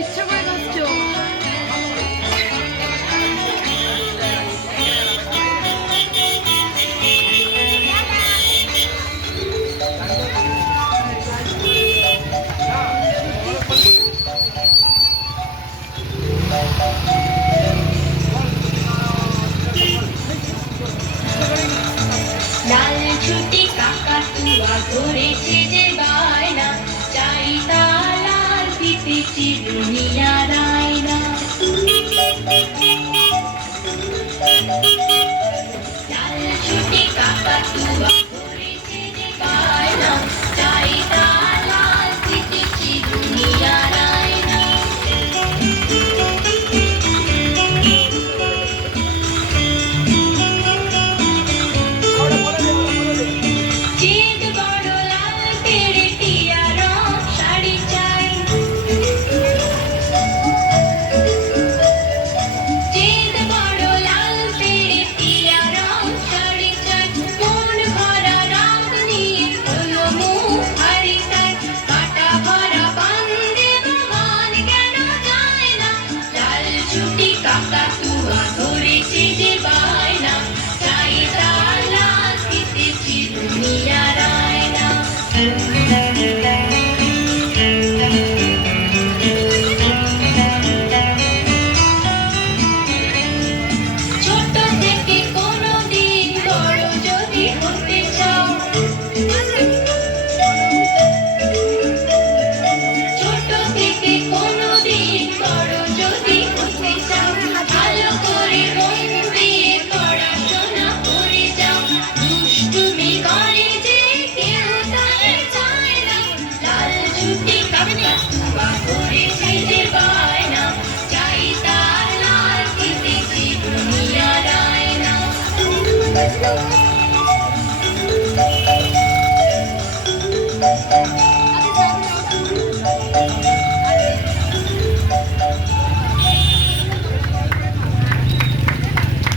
ইচ্ছা করে নাচছো। লাল ছুটি কাকাতুয়া ধরেছে যে বায়না, চাই তার লাল দিতে চিরুনিয়া রায়না। লাল ছুটি কাকাতুয়া ধরেছে যে বায়না, চাই তার লাল দিতে চিরুনিয়া রায়না। চিত বড় লাল পেড়ে টিয়া রং শাড়ি চাই, চিত বড় লাল পেড়ে টিয়া রং শাড়ি চাই। মন ভরা রাগ নিয়ে হলো মুখ হারি তাই, কাটা ভরা বান্দে বাগান কেন যায় না। লাল ছুটি কাকাতুয়া ধরেছে যে বায়না, চাই তার লাল দিতে চিরুনিয়া রায়না।